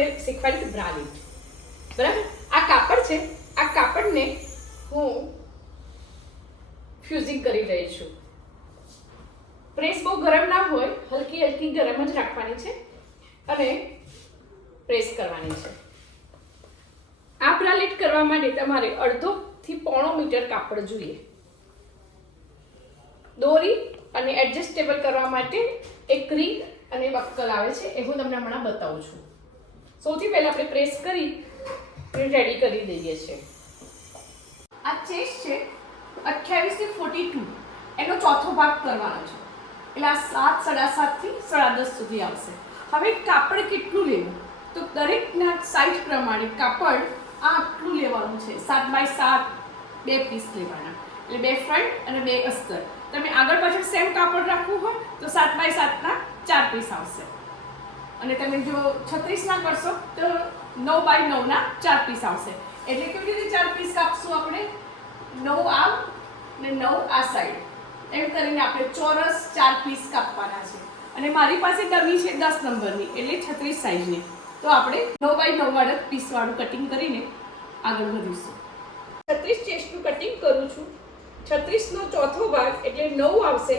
તમને શીખવાડી બ્રાલીટ. બરાબર, આ કાપડ છે, આ કાપડને હું ફ્યુઝિંગ કરી રહી છું. પ્રેસ બહુ ગરમ ના હોય, હલકી હલકી ગરમ જ રાખવાની છે અને પ્રેસ કરવાની છે. આ બ્રાલીટ કરવા માટે તમારે 1.5 થી 1.5 મીટર કાપડ જોઈએ. દોરી અને એડજસ્ટેબલ કરવા માટે એક રીંગ અને બક્કલ આવે છે, એ હું તમને હમણાં બતાવું છું. સૌથી પહેલા આપણે પ્રેસ કરી રેડી કરી દઈએ છીએ. આ ચેસ્ટ છે 28 થી 42, એનો ચોથો ભાગ કરવાનો છે, એટલે આ 7, 7.5 થી 10.5 સુધી આવશે. હવે કાપડ કેટલું લેવું, તો દરેકના સાઈઝ પ્રમાણે કાપડ આ આટલું લેવાનું છે. 7x7 2 પીસ લેવાના, એટલે 2 ફ્રન્ટ અને 2 અસ્તર. તમે આગળ પાછળ સેમ કાપડ રાખવું હોય તો 7x7 ના 4 પીસ આવશે, અને તમે જો 36 ના કરશો તો 9x9 ના 4 પીસ આવશે. એટલે કેવી રીતે 4 પીસ કાપશું આપણે? 9 આ ને 9 આ સાઈડ, એમ કરીને આપણે ચોરસ 4 પીસ કાપવાના છે. અને મારી પાસે ડમી છે 10 નંબરની, એટલે 36 સાઈઝની, તો આપણે 9x9 વાળા પીસ વાળું કટિંગ કરીને આગળ વધીશું. 36 ચેસ્ટનું કટિંગ કરું છું. 36 નો ચોથો ભાગ એટલે 9 આવશે.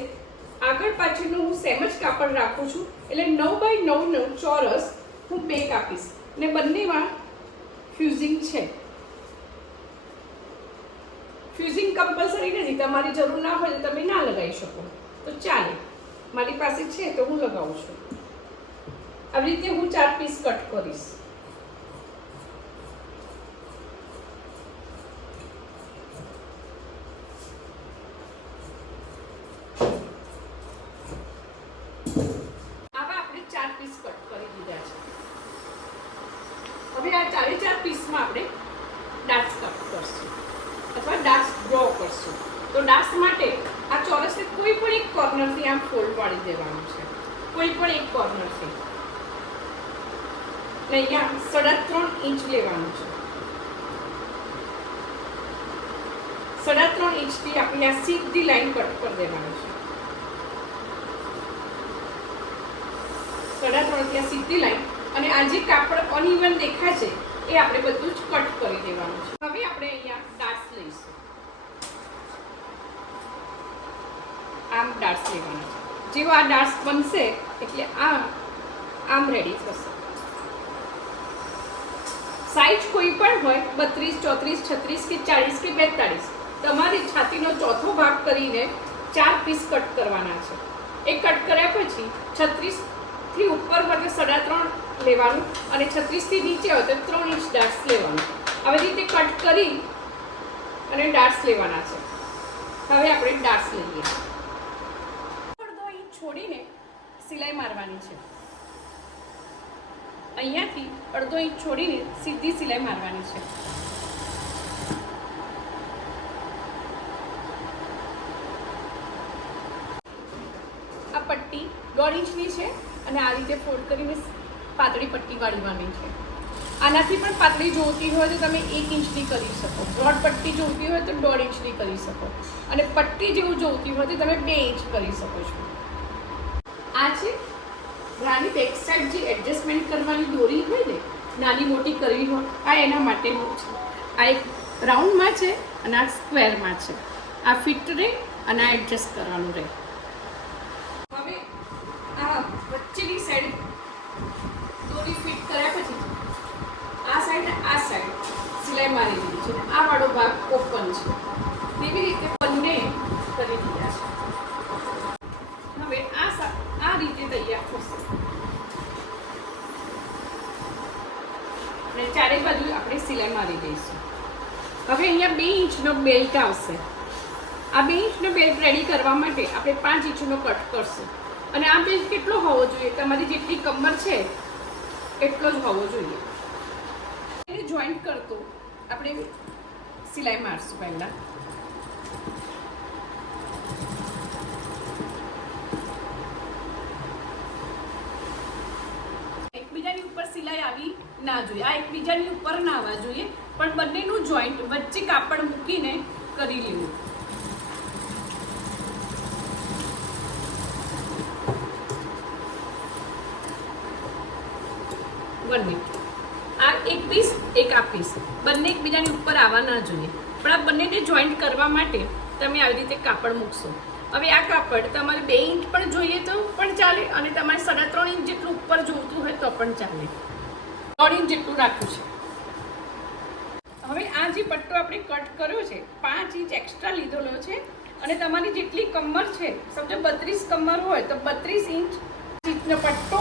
આગળ પાછળનું હું સેમ જ કાપડ રાખું છું, એટલે 9x9 નો ચોરસ હું 2 કાપીશ, ને બંનેમાં ફ્યુઝિંગ છે. ફ્યુઝિંગ કમ્પલસરી નથી, તમારી જરૂર ના હોય તો તમે ના લગાવી શકો તો ચાલે. મારી પાસે છે તો હું લગાવું છું. આવી રીતે હું 4 પીસ કટ કરીશ. આવા આપણે 4 પીસ કટ કરી દીધા છે. હવે આ 4 પીસમાં આપણે ડાટ્સ કટ કરશું અથવા ડાટ્સ ડ્રો કરશું. તો ડાટ્સ માટે આ ચોરસને કોઈ પણ એક કોર્નરથી આમ ફોલ્ડ પાડી દેવાનું છે, કોઈ પણ એક કોર્નરથી. અહીંયા 3.5 ઇંચ લેવાનું છે. 3.5 ઇંચથી આપણે આ સીધી લાઈન કટ કરી દેવાની છે. 3.5 થી આ સીધી લાઈન, અને આ જે કાપડ અનઇવન દેખાય છે એ આપણે બધું જ કટ કરી દેવાનું છે. હવે આપણે અહીંયા ડાટ્સ લઈશું. આમ ડાટ્સ લેવાના છે. જેવો આ ડાટ્સ બનશે એટલે આમ રેડી થશે. સાઈઝ કોઈ પણ હોય, 32, 34, 36 કે 40 કે 42, તમારી છાતીનો ચોથો ભાગ કરીને 4 પીસ કટ કરવાના છે. એ કટ કર્યા પછી 36 થી ઉપર હોય તો 3.5 લેવાનું, અને 36 થી નીચે હોય તો 3 ઇંચ ડાટ્સ લેવાનું. આવી રીતે કટ કરી અને ડાટ્સ લેવાના છે. હવે આપણે ડાટ્સ લઈએ. 1.5 ઇંચ છોડીને સિલાઈ મારવાની છે. અહીંયાથી 1.5 ઇંચ છોડીને સીધી સિલાઈ મારવાની છે. આ પટ્ટી 1.5 ઇંચની છે, અને આ રીતે ફોલ્ડ કરીને પાતળી પટ્ટી વાળવાની છે. આનાથી પણ પાતળી જોઈતી હોય તો તમે 1 ઇંચની કરી શકો. બ્રોડ પટ્ટી જોઈતી હોય તો 1.5 ઇંચની કરી શકો, અને પટ્ટી જેવું જોઈતી હોય તો તમે 2 ઇંચ કરી શકો છો. આ છે રાની બેક સાઈડ જે એડજસ્ટમેન્ટ કરવાની દોરી હોય ને, નાની મોટી કરવી હોય, આ એના માટેનું છે. આ એક રાઉન્ડમાં છે અને આ સ્ક્વેરમાં છે. આ ફિટ રહે અને આ એડજસ્ટ કરવાનું રહે. હવે આ વચ્ચેની સાઈડ દોરી ફિટ કર્યા પછી આ સાઈડ સિલાઈ મારી દીધી છે. આ વાળો ભાગ ઓપન છે. તેવી રીતે બંને કરી દીધા છે. હવે આ રીતે તૈયાર થશે, અને ચારે બાજુ આપણે સિલાઈ મારી દઈશું. હવે અહીંયા 2 ઇંચનો બેલ્ટ આવશે. આ 2 ઇંચનો બેલ્ટ રેડી કરવા માટે આપણે 5 ઇંચનો કટ કરશું. અને આ બેલ્ટ કેટલો હોવો જોઈએ? તમારી જેટલી કમર છે એટલો જ હોવો જોઈએ. એને જોઈન્ટ કરતો આપણે સિલાઈ મારશું. પહેલા એકબીજાની ઉપર સિલાઈ આવી ના જોઈએ. આ એકબીજાની ઉપર ના આવવા જોઈએ, પણ બંનેનું જોઈન્ટ વચ્ચે કાપડ મૂકીને કરી લેવું. One minute. આ એક પીસ એક આ પીસ બંને એકબીજાની ઉપર આવવા ના જોઈએ, પણ આ બંનેને જોઈન્ટ કરવા માટે તમે આવી રીતે કાપડ મૂકશો. હવે આ કાપડ તમારે 2 ઇંચ પણ જોઈએ તો પણ ચાલે, અને તમારે 3.5 ઇંચ જેટલું ઉપર જોઈતું હોય તો પણ ચાલે. 3 ઇંચ જેટલું રાખવું છે. હવે આ જે પટ્ટો આપણે કટ કર્યો છે 5 ઇંચ એક્સ્ટ્રા લીધેલો છે, અને તમારી જેટલી કમર છે, સમજો 32 કમર હોય તો 32 ઇંચનો પટ્ટો,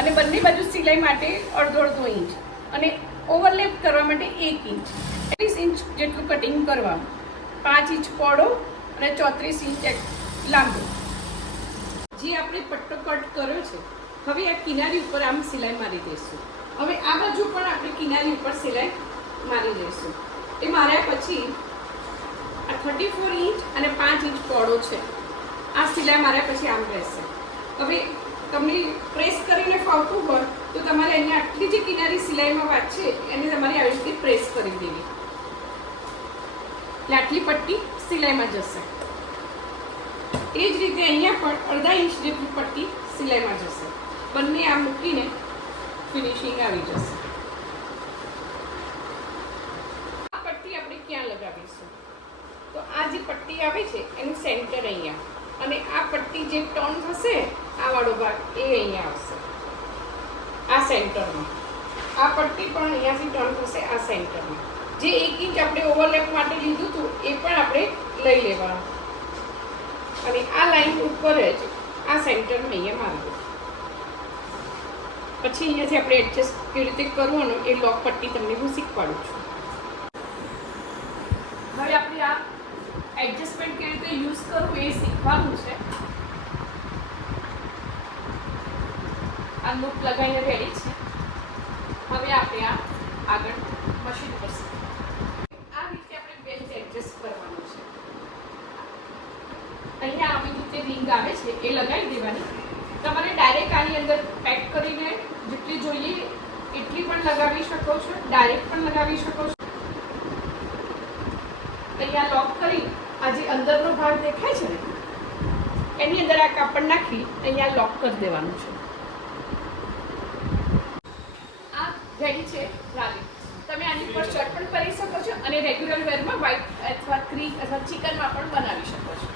અને બંને બાજુ સિલાઈ માટે અડધો ઇંચ, અને ઓવરલેપ કરવા માટે 1 ઇંચ, 30 ઇંચ જેટલું કટિંગ કરવાનું. 5 ઇંચ પહોળો અને 34 ઇંચ લાંબો જે આપણે પટ્ટો કટ કર્યો છે. હવે આ કિનારી ઉપર આમ સિલાઈ મારી દઈશું. હવે આ બાજુ પણ આપણે કિનારી ઉપર સિલાઈ મારી દઈશું. એ માર્યા પછી આ 34 ઇંચ અને 5 ઇંચ પહોળો છે, આ સિલાઈ માર્યા પછી આમ રહેશે. હવે તમને પ્રેસ કરીને ફાવતું હોય તો તમારે અહીંયા આટલી જે કિનારી સિલાઈમાં વાત છે એને તમારે આવી રીતે પ્રેસ કરી દેવી, એટલે આટલી પટ્ટી સિલાઈમાં જશે. એ જ રીતે અહીંયા પણ અડધા ઇંચ જેટલી પટ્ટી સિલાઈમાં જશે. બંને આ મૂકીને ફિનિશિંગ આવી જશે. આ પટ્ટી આપણે ક્યાં લગાવીશું? તો આ જે પટ્ટી આવે છે એનું સેન્ટર અહીંયા, અને આ પટ્ટી જે ટર્ન થશે આ વાળો ભાગ એ અહીંયા આવશે આ સેન્ટરમાં. આ પટ્ટી પણ અહીંયાથી ટર્ન થશે આ સેન્ટરમાં. જે 1 ઇંચ આપણે ઓવરલેપ માટે લીધું હતું એ પણ આપણે લઈ લેવાનું, અને આ લાઈન ઉપર જ આ સેન્ટરમાં અહીંયા મારવું. પછી અહીંયાથી આપણે એડજસ્ટ કેવી રીતે કરવાનું એ લોક પટ્ટી તમને હું શીખવાડું છું. હવે આપણે આ એડજસ્ટમેન્ટ કેવી રીતે યુઝ કરવું એ શીખવાનું છે. આ લૂપ લગાવીને રેડી છે. હવે આપણે આ આગળ મશીન પર આ રીતે આપણે બેલ્ટ એડજસ્ટ કરવાનું છે. અહીંયા આવી રીતે રિંગ આવે છે એ લગાવી દેવાની. તમારે ડાયરેક્ટ આની અંદર પેક કરીને જેટલી જોઈએ એટલી પણ લગાવી શકો છો, ડાયરેક્ટ પણ લગાવી શકો છો. અહીંયા લોક કરી આ જે અંદરનો ભાગ દેખાય છે ને એની અંદર આ કાપડ નાખી અહીંયા લોક કરી દેવાનું છે. આ રેડી છે રાલી. તમે આની ઉપર શર્ટ પણ પહેરી શકો છો, અને રેગ્યુલર વેરમાં વ્હાઈટ અથવા ક્રીમ અથવા ચિકનમાં પણ બનાવી શકો છો.